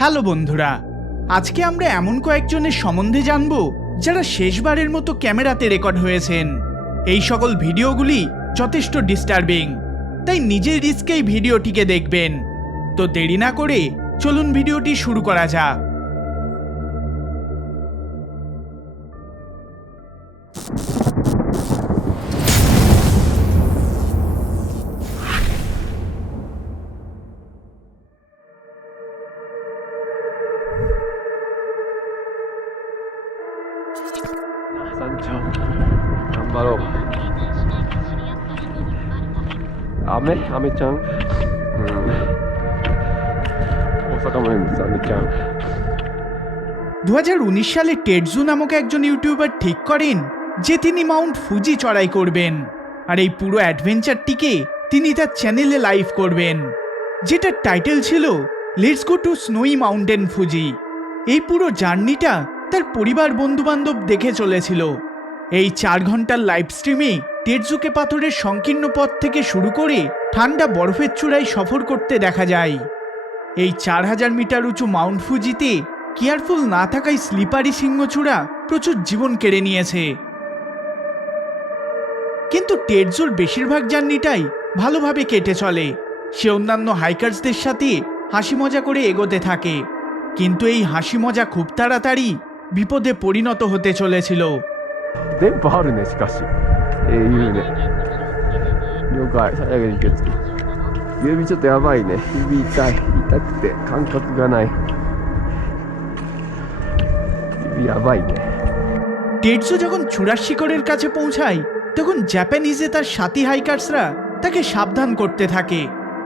Hello বন্ধুরা, আজকে আমরা এমন কয়েকজনের সম্বন্ধে জানব যারা শেষবারের মতো ক্যামেরাতে রেকর্ড হয়েছেন। এই সকল ভিডিওগুলি যথেষ্ট ডিস্টার্বিং তাই নিজের রিস্কেই ভিডিওটিকে দেখবেন। তো দেরি না করে চলুন ভিডিওটি শুরু করা যাক। 雨雨ちゃんうん大阪もです雨ちゃんদু সালে টেডজু নামক একজন ইউটিউবার ঠিক করেন যে তিনি মাউন্ট ফুজি চড়াই করবেন আর এই পুরো অ্যাডভেঞ্চারটিকে তিনি তার চ্যানেলে লাইভ করবেন যেটার টাইটেল ছিল let's go to snowy mountain Fuji এই পুরো জার্নিটা তার পরিবার বন্ধুবান্ধব দেখে চলেছিল এই চার ঘন্টার লাইভ স্ট্রিমে তেজুকে পাথরের সংকীর্ণ পথ থেকে শুরু করে ঠান্ডা বরফের চূড়ায় সফর করতে দেখা যায়। এই চার হাজার মিটার উঁচু মাউন্ট ফুজিতে কেয়ারফুল না থাকায় স্লিপারি সিংহচূড়া প্রচুর জীবন কেড়ে নিয়েছে। কিন্তু টেরজুর বেশিরভাগ জার্নিটাই ভালোভাবে কেটে চলে। সে অন্যান্য হাইকার্সদের সাথে হাসি মজা করে এগোতে থাকে। কিন্তু এই হাসি মজা খুব তাড়াতাড়ি বিপদে পরিণত হতে চলেছিল। えー、言うね了解最悪に受付指ちょっとやばいね指痛い痛くて感覚がない指やばいね টেডসো যখন চূড়ার শিখরের কাছে পৌঁছায় তখন জাপানিজে তার সাথী হাইকার্সরা তাকে সাবধান করতে থাকে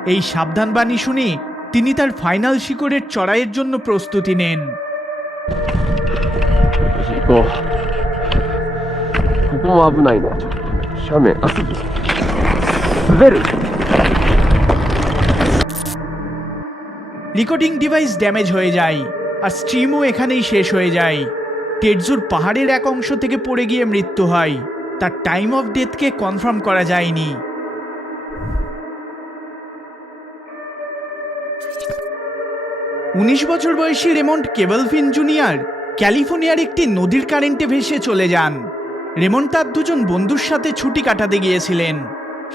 এই সাবধান বাণী শুনে তিনি তার ফাইনাল শিখরের চড়াইয়ের জন্য প্রস্তুতি নেন よし行こうここも危ないねちょっとね 斜面あ滑る রেকর্ডিং ডিভাইস ড্যামেজ হয়ে যায় আর স্ট্রিমও এখানেই শেষ হয়ে যায় টেডজুর পাহাড়ের এক অংশ থেকে পড়ে গিয়ে মৃত্যু হয় তার টাইম অফ ডেথকে কনফার্ম করা যায়নি উনিশ বছর বয়সী রেমন্ড কেবলফিন জুনিয়র ক্যালিফোর্নিয়ার একটি নদীর কারেন্টে ভেসে চলে যান রেমন্ড তার দুজন বন্ধুর সাথে ছুটি কাটাতে গিয়েছিলেন।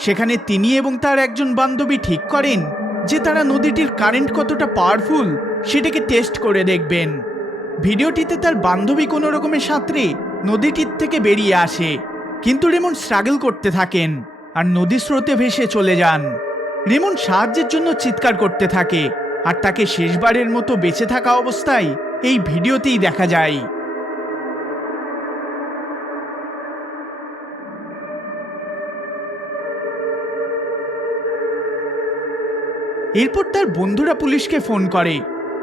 সেখানে তিনি এবং তার একজন বান্ধবী ঠিক করেন যে তারা নদীটির কারেন্ট কতটা পাওয়ারফুল সেটাকে টেস্ট করে দেখবেন। ভিডিওটিতে তার বান্ধবী কোনো রকমের সাঁতরে নদীটির থেকে বেরিয়ে আসে, কিন্তু রেমন স্ট্রাগল করতে থাকেন আর নদী স্রোতে ভেসে চলে যান। রেমন সাহায্যের জন্য চিৎকার করতে থাকে আর তাকে শেষবারের মতো বেঁচে থাকা অবস্থায় এই ভিডিওতেই দেখা যায়। এরপর তার বন্ধুরা পুলিশকে ফোন করে।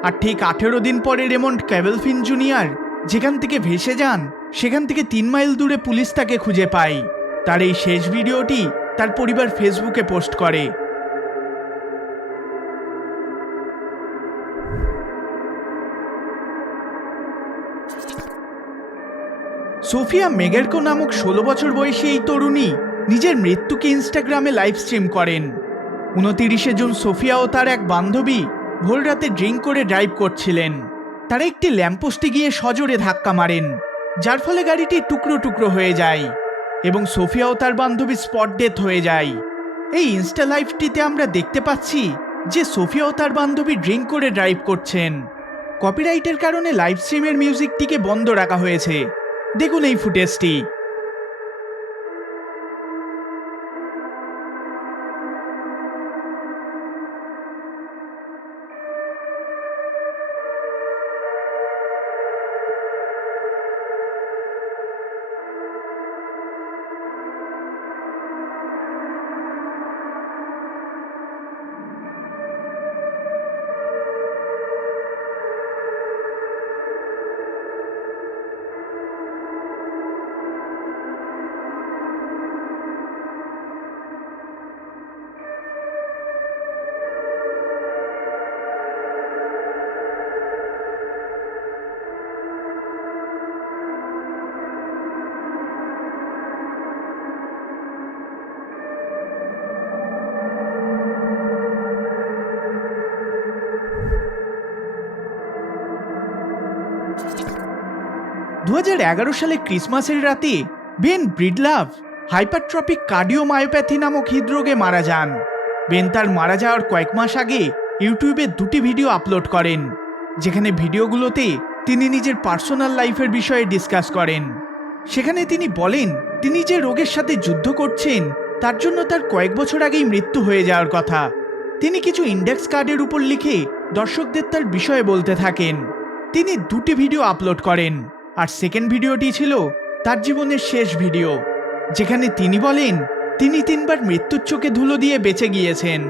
আর ঠিক আঠেরো দিন পরে রেমন্ড ক্যাবেলফিন জুনিয়র যেখান থেকে ভেসে যান, সেখান থেকে তিন মাইল দূরে পুলিশ তাকে খুঁজে পায়। তার এই শেষ ভিডিওটি তার পরিবার ফেসবুকে পোস্ট করে। সোফিয়া মেগেরকো নামক ষোলো বছর বয়সী এই তরুণী নিজের মৃত্যুকে ইনস্টাগ্রামে লাইভ স্ট্রিম করেন। উনতিরিশে জুন সোফিয়া ও তার এক বান্ধবী ভোর রাতে ড্রিঙ্ক করে ড্রাইভ করছিলেন। তারা একটি ল্যাম্পোস্টে গিয়ে সজোরে ধাক্কা মারেন, যার ফলে গাড়িটি টুকরো টুকরো হয়ে যায় এবং সোফিয়া ও তার বান্ধবী স্পট ডেথ হয়ে যায়। এই ইনস্টা লাইভটিতে আমরা দেখতে পাচ্ছি যে সোফিয়া ও তার বান্ধবী ড্রিঙ্ক করে ড্রাইভ করছেন। কপিরাইটের কারণে লাইভ স্ট্রিমের মিউজিকটিকে বন্ধ রাখা হয়েছে। দেখুন এই ফুটেজটি। দু হাজার এগারো সালে ক্রিসমাসের রাতে বেন ব্রিডলাভ হাইপারট্রপিক কার্ডিওমায়োপ্যাথি নামক হৃদরোগে মারা যান। বেন তার মারা যাওয়ার কয়েক মাস আগে ইউটিউবে দুটি ভিডিও আপলোড করেন, যেখানে ভিডিওগুলোতে তিনি নিজের পার্সোনাল লাইফের বিষয়ে ডিসকাস করেন। সেখানে তিনি বলেন, তিনি যে রোগের সাথে যুদ্ধ করছেন, তার জন্য তার কয়েক বছর আগেই মৃত্যু হয়ে যাওয়ার কথা। তিনি কিছু ইন্ডেক্স কার্ডের উপর লিখে দর্শকদের তার বিষয়ে বলতে থাকেন। তিনি দুটি ভিডিও আপলোড করেন। আর সেকেন্ড ভিডিওটি ছিল তার জীবনের শেষ ভিডিও, যেখানে তিনি বলেন, তিনি তিনবার মৃত্যুর চোখে ধুলো দিয়ে বেঁচে গিয়েছেন।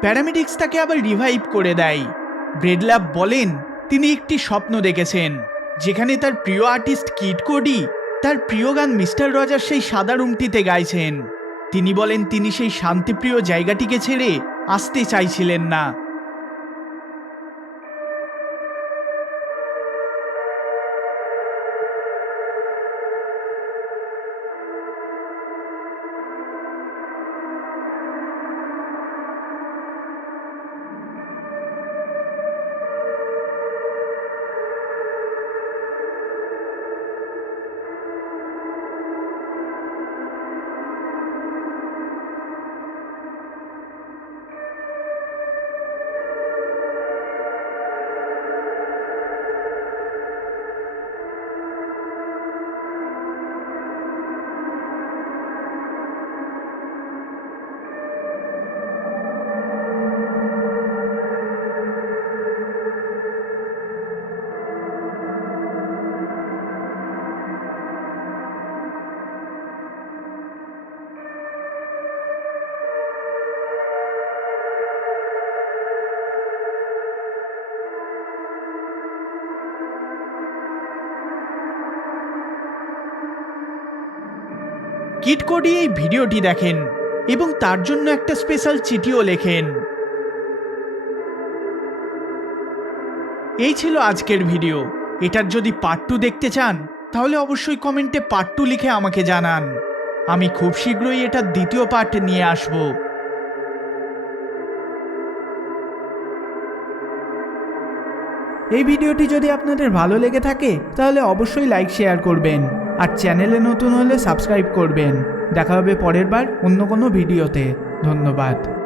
প্যারামেডিক্স তাকে আবার রিভাইভ করে দেয়। ব্রেডলাভ বলেন, তিনি একটি স্বপ্ন দেখেছেন, যেখানে তার প্রিয় আর্টিস্ট কিট কোডি, তার প্রিয় গান মিস্টার রজার সেই সাদা রুমটিতে গাইছেন। তিনি বলেন, তিনি সেই শান্তিপ্রিয় জায়গাটিকে ছেড়ে আসতে চাইছিলেন না। কিড কোডি এই ভিডিওটি দেখেন এবং তার জন্য একটা স্পেশাল চিঠিও লেখেন। এই ছিল আজকের ভিডিও। এটার যদি পার্ট টু দেখতে চান, তাহলে অবশ্যই কমেন্টে পার্ট টু লিখে আমাকে জানান। আমি খুব শীঘ্রই এটার দ্বিতীয় পার্ট নিয়ে আসব। এই ভিডিওটি যদি আপনাদের ভালো লেগে থাকে, তাহলে অবশ্যই লাইক শেয়ার করবেন। আর চ্যানেলে নতুন হলে সাবস্ক্রাইব করবেন। দেখা হবে পরের বার অন্য কোনো ভিডিওতে। ধন্যবাদ।